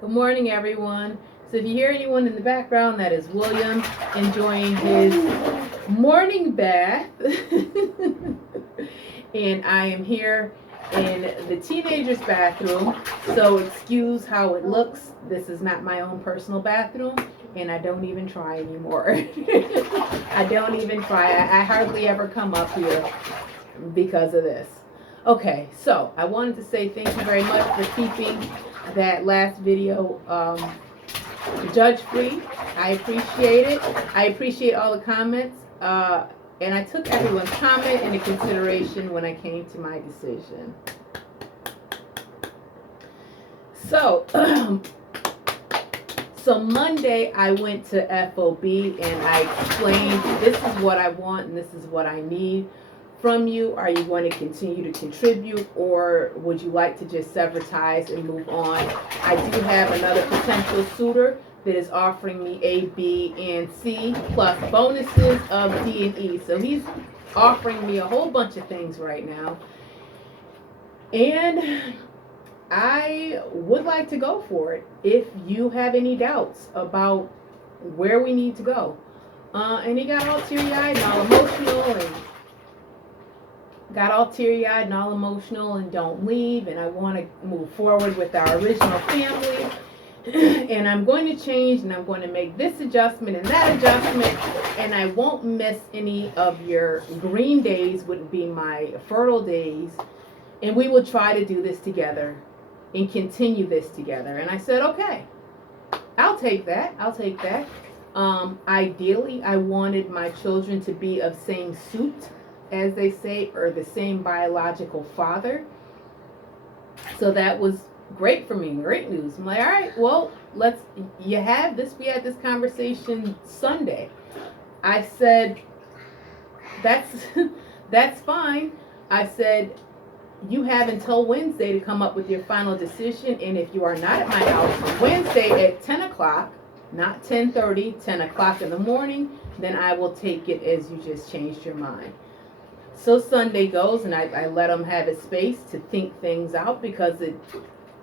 Good morning, everyone. So if you hear anyone in the background, that is William enjoying his morning bath. And I am here in the teenager's bathroom. So excuse how it looks. This is not my own personal bathroom, and I don't even try anymore. I don't even try. I hardly ever come up here because of this. Okay, so I wanted to say thank you very much for keeping that last video judge free. I appreciate it. I appreciate all the comments. And I took everyone's comment into consideration when I came to my decision. So, so Monday I went to FOB and I explained this is what I want and this is what I need from you. Are you going to continue to contribute, or would you like to just sever ties and move on? I do have another potential suitor that is offering me A, B, and C plus bonuses of D and E. So he's offering me a whole bunch of things right now. And I would like to go for it if you have any doubts about where we need to go. And he got all teary-eyed and all emotional and all emotional and don't leave, and I want to move forward with our original family. And I'm going to change and I'm going to make this adjustment and that adjustment, and I won't miss any of your green days, would be my fertile days, and we will try to do this together and continue this together. And I said, okay, I'll take that. Ideally, I wanted my children to be of same suit, as they say, or the same biological father. So that was great for me, great news. I'm like, all right, well, we had this conversation Sunday. I said, that's fine. I said, you have until Wednesday to come up with your final decision, and if you are not at my house on Wednesday at 10 o'clock, not 10:30, 10 o'clock in the morning, then I will take it as you just changed your mind. So Sunday goes, and I let him have his space to think things out, because it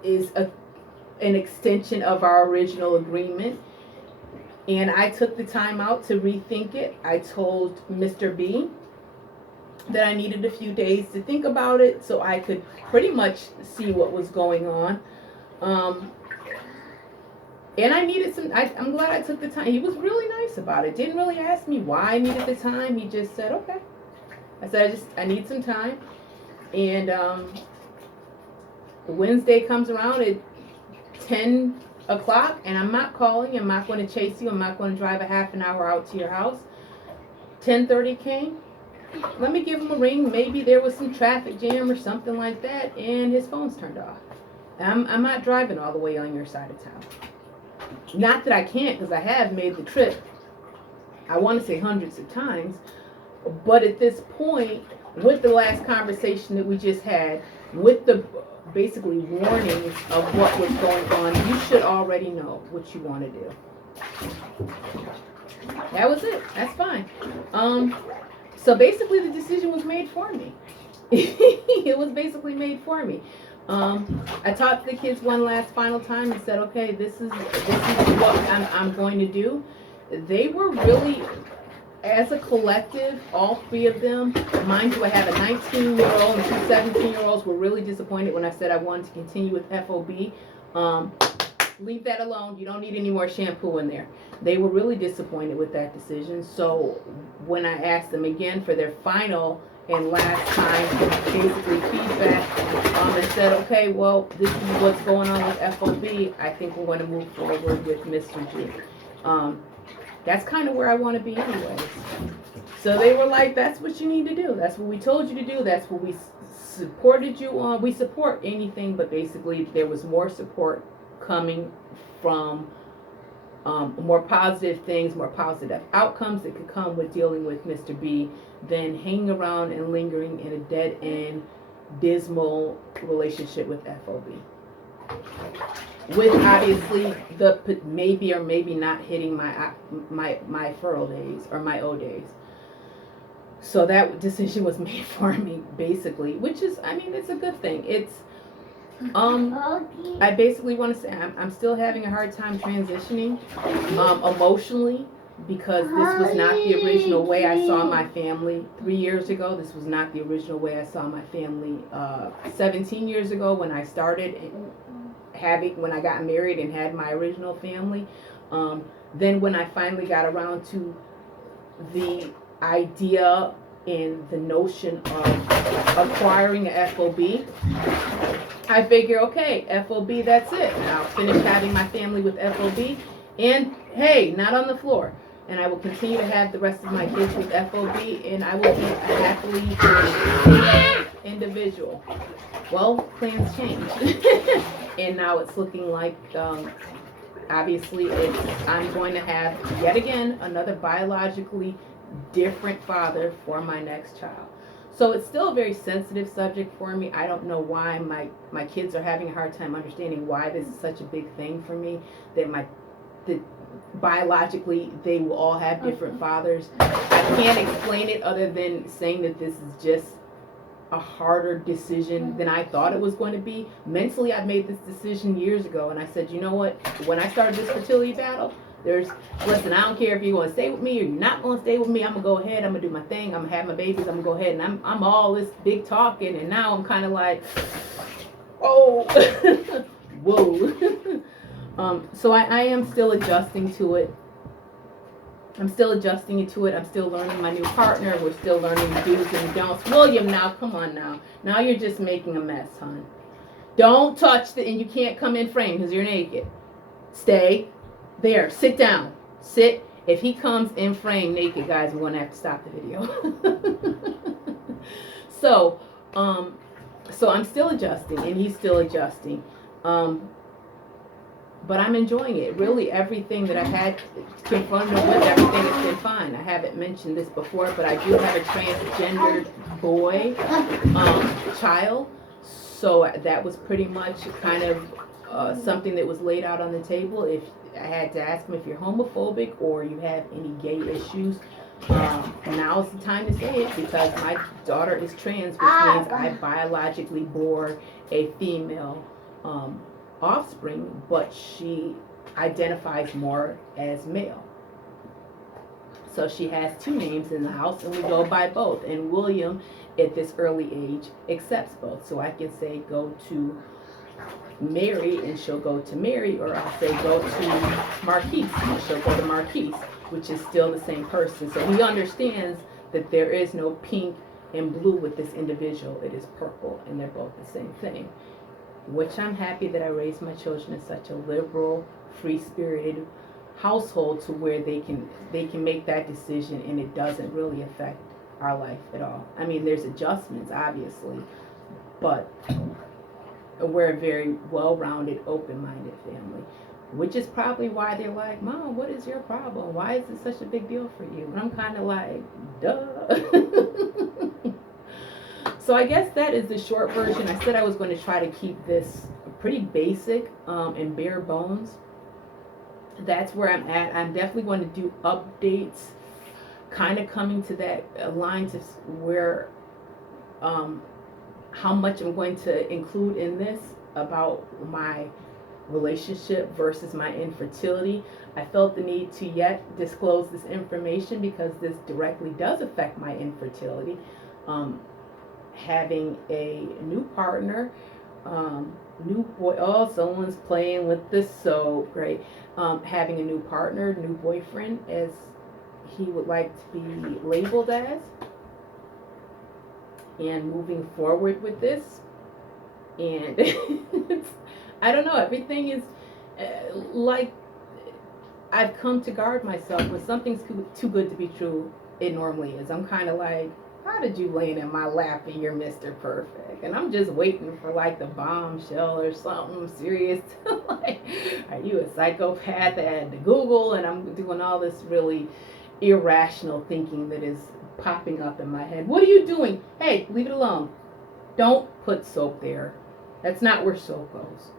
is an extension of our original agreement. And I took the time out to rethink it. I told Mr. B that I needed a few days to think about it so I could pretty much see what was going on. And I needed I'm glad I took the time. He was really nice about it. Didn't really ask me why I needed the time. He just said, okay. I said, I need some time. And Wednesday comes around at 10 o'clock, and I'm not calling. I'm not going to chase you. I'm not going to drive a half an hour out to your house. 10:30 came. Let me give him a ring. Maybe there was some traffic jam or something like that, and his phone's turned off. I'm not driving all the way on your side of town. Not that I can't, because I have made the trip, I want to say hundreds of times. But at this point, with the last conversation that we just had, with the basically warnings of what was going on, you should already know what you want to do. That was it. That's fine. So basically the decision was made for me. It was basically made for me. I talked to the kids one last final time and said, okay, this is what I'm going to do. They were really, as a collective, all three of them, mind you, I have a 19-year-old and two 17-year-olds, were really disappointed when I said I wanted to continue with FOB. Leave that alone. You don't need any more shampoo in there. They were really disappointed with that decision. So when I asked them again for their final and last time, basically feedback, and said, okay, well, this is what's going on with FOB. I think we're going to move forward with Mr. G. That's kind of where I want to be anyways. So they were like, that's what you need to do. That's what we told you to do. That's what we supported you on. We support anything, but basically there was more support coming from more positive things, more positive outcomes that could come with dealing with Mr. B than hanging around and lingering in a dead-end, dismal relationship with FOB. With obviously the maybe or maybe not hitting my fertile days or my O days. So that decision was made for me, basically, which is, I mean, it's a good thing. I basically want to say I'm still having a hard time transitioning emotionally, because this was not the original way I saw my family 3 years ago. This was not the original way I saw my family 17 years ago when I started when I got married and had my original family. Then when I finally got around to the idea and the notion of acquiring a FOB, I figure, okay, FOB, that's it. And I'll finish having my family with FOB. And hey, not on the floor. And I will continue to have the rest of my kids with FOB, and I will be a happily individual. Well, plans change. And now it's looking like, obviously, I'm going to have, yet again, another biologically different father for my next child. So it's still a very sensitive subject for me. I don't know why my kids are having a hard time understanding why this is such a big thing for me, that biologically they will all have different fathers. I can't explain it other than saying that this is just a harder decision than I thought it was going to be. Mentally, I made this decision years ago, and I said, you know what, when I started this fertility battle, listen, I don't care if you're going to stay with me or you're not going to stay with me. I'm going to go ahead. I'm going to do my thing. I'm going to have my babies. I'm going to go ahead. And I'm all this big talking. And now I'm kind of like, oh, whoa. So I am still adjusting to it. I'm still adjusting to it. I'm still learning my new partner. We're still learning the do's and don'ts. William, now, come on now. Now you're just making a mess, hon. Don't touch and you can't come in frame because you're naked. Stay. There, sit down. Sit. If he comes in frame naked, guys, we're going to have to stop the video. So I'm still adjusting, and he's still adjusting. But I'm enjoying it. Really, everything that I've had confronted him with, everything has been fine. I haven't mentioned this before, but I do have a transgendered boy child. So that was pretty much kind of something that was laid out on the table. If I had to ask him if you're homophobic or you have any gay issues, now's the time to say it, because my daughter is trans, which means I biologically bore a female offspring, but she identifies more as male. So she has two names in the house, and we go by both. And William, at this early age, accepts both. So I can say go to Mary, and she'll go to Mary, or I'll say go to Marquise, and she'll go to Marquise, which is still the same person. So he understands that there is no pink and blue with this individual. It is purple, and they're both the same thing. Which I'm happy that I raised my children in such a liberal, free-spirited household to where they can make that decision, and it doesn't really affect our life at all. I mean, there's adjustments, obviously, but we're a very well-rounded, open-minded family, which is probably why they're like, Mom, what is your problem? Why is it such a big deal for you? And I'm kind of like, duh. So I guess that is the short version. I said I was going to try to keep this pretty basic and bare bones. That's where I'm at. I'm definitely going to do updates, kind of coming to that line to where how much I'm going to include in this about my relationship versus my infertility. I felt the need to yet disclose this information because this directly does affect my infertility. Having a new partner, new boy, oh, someone's playing with this, so great. Having a new partner, new boyfriend, as he would like to be labeled as, and moving forward with this. And I don't know, everything is like, I've come to guard myself. When something's too good to be true, it normally is. I'm kind of like, how did you land in my lap and you're Mr. Perfect? And I'm just waiting for like the bombshell or something serious. Like, are you a psychopath? I had to Google, and I'm doing all this really irrational thinking that is popping up in my head. What are you doing? Hey, leave it alone. Don't put soap there. That's not where soap goes.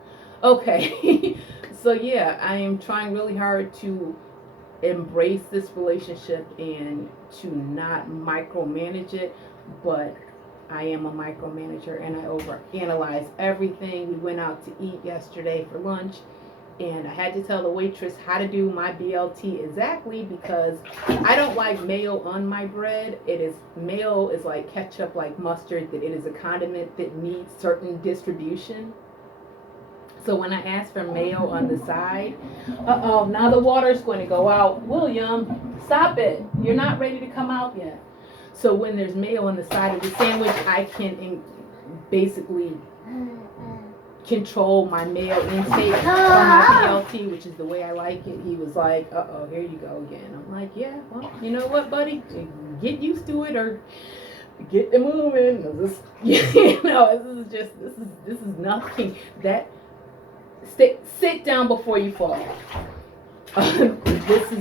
Okay. So yeah, I am trying really hard to embrace this relationship and to not micromanage it, but I am a micromanager and I overanalyze everything. We went out to eat yesterday for lunch, and I had to tell the waitress how to do my BLT exactly because I don't like mayo on my bread. Mayo is like ketchup, like mustard, that it is a condiment that needs certain distribution. So when I asked for mayo on the side, now the water's going to go out. William, stop it. You're not ready to come out yet. So when there's mayo on the side of the sandwich, I can basically control my mayo intake for my BLT, which is the way I like it. He was like, here you go again. I'm like, yeah, well, you know what, buddy? Get used to it or get it moving. This is nothing. Sit down before you fall. This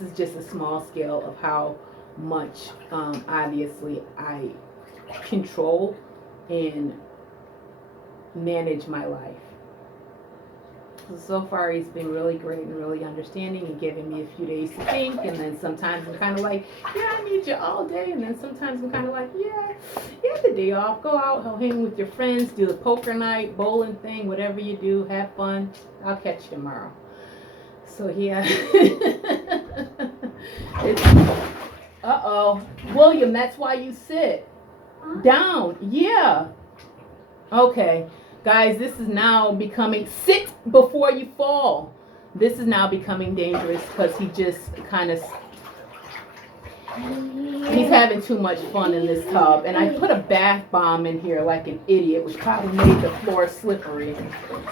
is just a small scale of how much obviously I control and manage my life. So far he's been really great and really understanding and giving me a few days to think, and then sometimes I'm kind of like, yeah, I need you all day, and then sometimes I'm kind of like, yeah, you have the day off, go out, hang with your friends, do the poker night, bowling thing, whatever you do, have fun, I'll catch you tomorrow. So yeah. William, that's why you sit down. Yeah. Okay. Guys, this is now becoming, sit before you fall. This is now becoming dangerous because he just kind of, he's having too much fun in this tub. And I put a bath bomb in here like an idiot, which probably made the floor slippery.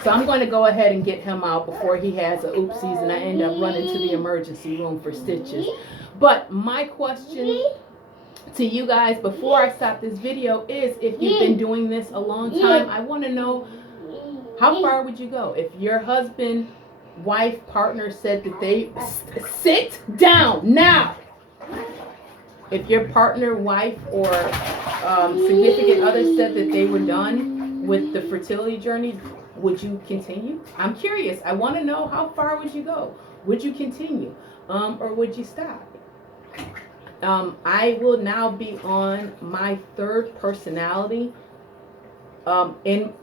So I'm going to go ahead and get him out before he has a oopsies and I end up running to the emergency room for stitches. But my question to you guys before I stop this video is, if you've been doing this a long time, I want to know, how far would you go if your husband, wife, partner said that they sit down now? If your partner, wife, or significant other said that they were done with the fertility journey, would you continue? I'm curious. I want to know, how far would you go? Would you continue, or would you stop? I will now be on my third personality in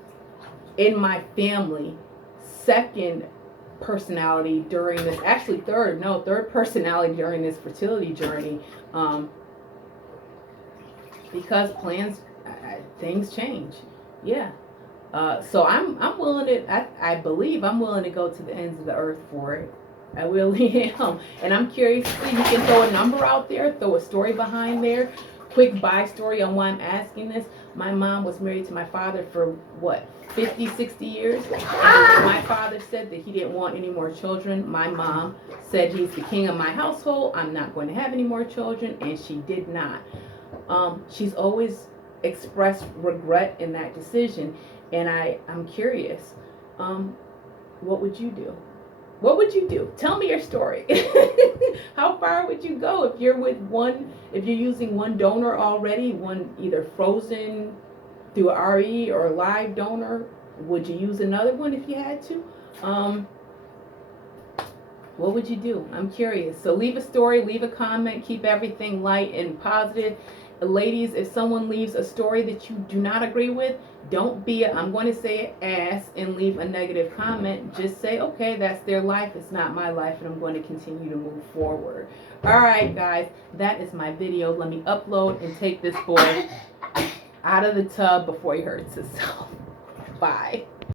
my family, second personality during this, actually third personality during this fertility journey, because things change. Yeah. So I'm willing to, I believe I'm willing to go to the ends of the earth for it. I really am. And I'm curious, you can throw a number out there, throw a story behind there. Quick buy story on why I'm asking this. My mom was married to my father for, 50, 60 years? And my father said that he didn't want any more children. My mom said, he's the king of my household, I'm not going to have any more children, and she did not. She's always expressed regret in that decision, and I'm curious, what would you do? What would you do? Tell me your story. How far would you go if you're using one donor already, one either frozen through RE or live donor? Would you use another one if you had to? What would you do? I'm curious. So leave a story, leave a comment, keep everything light and positive. Ladies, if someone leaves a story that you do not agree with, don't be I'm going to say ass and leave a negative comment. Just say, okay, that's their life, it's not my life, and I'm going to continue to move forward. All right, guys, that is my video. Let me upload and take this boy out of the tub before he hurts himself. Bye.